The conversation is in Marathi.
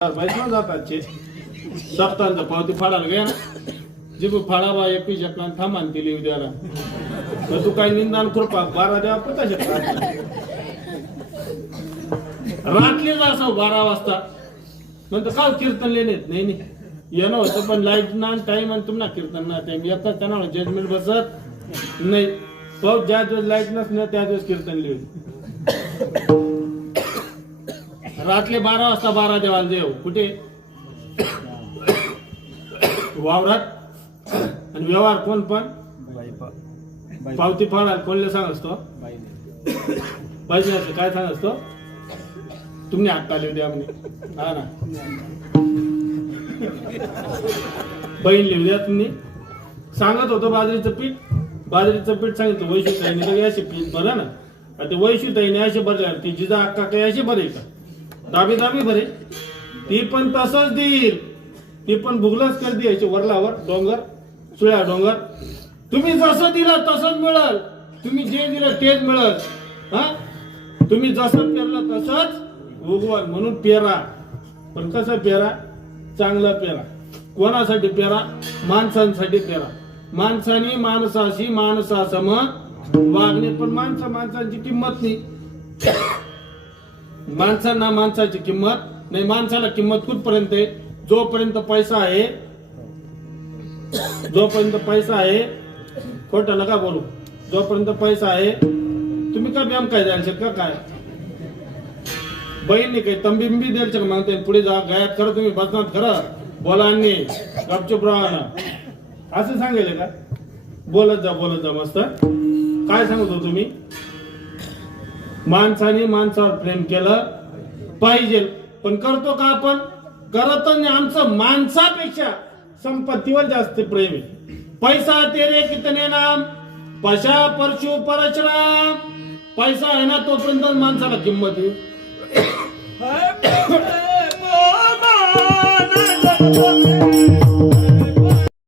बाईक जाताचे सप्ताहांचा पावती फाडायला घ्या ना जी फाडावा एक शकला थांबान केली उद्याला तर तू काय निंदान कृपा 12 देवा पता रात्रीच असं 12 वाजता नंतर काय कीर्तन लेनेत नाही येणं होतं पण लाईट ना टाइम आणि तुम्हाला कीर्तन ना टाइम एका त्यांना जजमेंट बसत नाही पाऊस ज्या दिवस लाईट नसणं त्या दिवस कीर्तन लिहून रात्री 12 वाजता 12 देवाला देव कुठे वावरात आणि व्यवहार कोण पण पावती फाडाल कोणले सांग असतो पाहिजे काय सांग असतो तुम्ही हात आले द्या म्हणे हा ना बहीण लिहू द्या तुम्ही सांगत होतो बाजरीचं पीठ सांगितलं वैशिष्ट्य असे पीठ बरं ना ते वैशिष्ट्य असे बरे ती जिजा अक्का काही असे बरे का दाबी भरे ती पण तसंच देईल ती पण भुगलच कर द्यायची वरलावर डोंगर सुळ्या डोंगर तुम्ही जसं दिलं तसंच मिळल तुम्ही जे दिलं तेच मिळल हा तुम्ही जसं पेरलं तसंच उगवल म्हणून पेरा पण कसं पेरा चांगलं पेरा कोणासाठी पेरा माणसांसाठी पेरा माणसाने माणसाशी माणसासम वागणे पण माणसांची किंमत नाही माणसांना माणसाची किंमत नाही माणसाला किंमत कुठपर्यंत आहे जोपर्यंत पैसा आहे खोटं नका बोलू जोपर्यंत पैसा आहे तुम्ही का व्यायाम काय द्याल का काय बहीण काही तंबी द्यायचं का म्हणते पुढे जा गायात खरं तुम्ही बसणार खरं बोला गपचूप राहा ना असं सांगेल का बोलत जा मस्त काय सांगत हो तुम्ही माणसाने माणसावर प्रेम केलं पाहिजे पण करतो का आपण करत नाही आमचं माणसापेक्षा संपत्तीवर जास्त प्रेम आहे पैसा तेरे कितने नाम पशा परशु परशुराम पैसा आहे ना तोपर्यंत माणसाला किंमत आहे